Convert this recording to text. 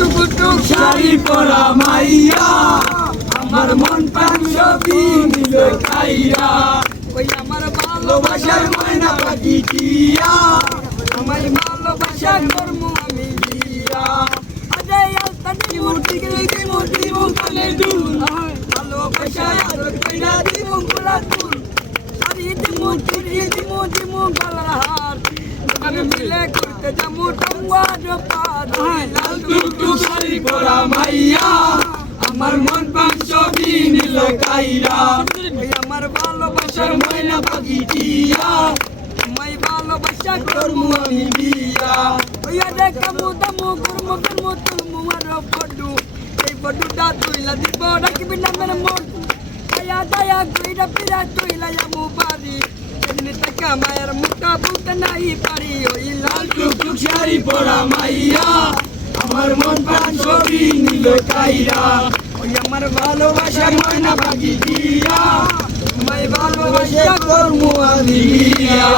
টুকুটুক শাড়ি পরা মাইয়া আমার মন প্রাণ সবই নিল খাইয়া ওই আমার ভালোবাসার ময়না পাখি টিয়া আমার ভালোবাসা কর্ম আমি দিয়া আজে আলতানি মূর্তি গেলে কি মূর্তি মুখানে দুল ভালোবাসা আদর কইরা দিব গোলাপ ফুল আরে দিমু গলার হার আমি মিলে করতে যাবো টাঙ্গুয়ার পার লাল টুকটুক শাড়ি পরা মাইয়া আমার মন প্রাণ সবই নিল কাইরা ওই আমার ভালোবাসার ময়না পাখি টিয়া মাই ভালোবাসা করমু আমি বিয়া ওই দেখা মুদামু করমু করমু তুলমু আর ফডু এই ফডুটা তুইলা দিব রাখবি না মেরে মন আয়া দয়া কইরা পিরা তুইলা আমু বাড়ি এমনি টাকা মায়ের মুটা বুকে নাই পারি ওই লাল টুকটুক শাড়ি পরা মাইয়া আমার মন প্রাণ সবই নিল কাইরা ওই আমার ভালোবাসার ময়না পাখি দিয়া মাই ভালোবাসা করমু আমি বিয়া।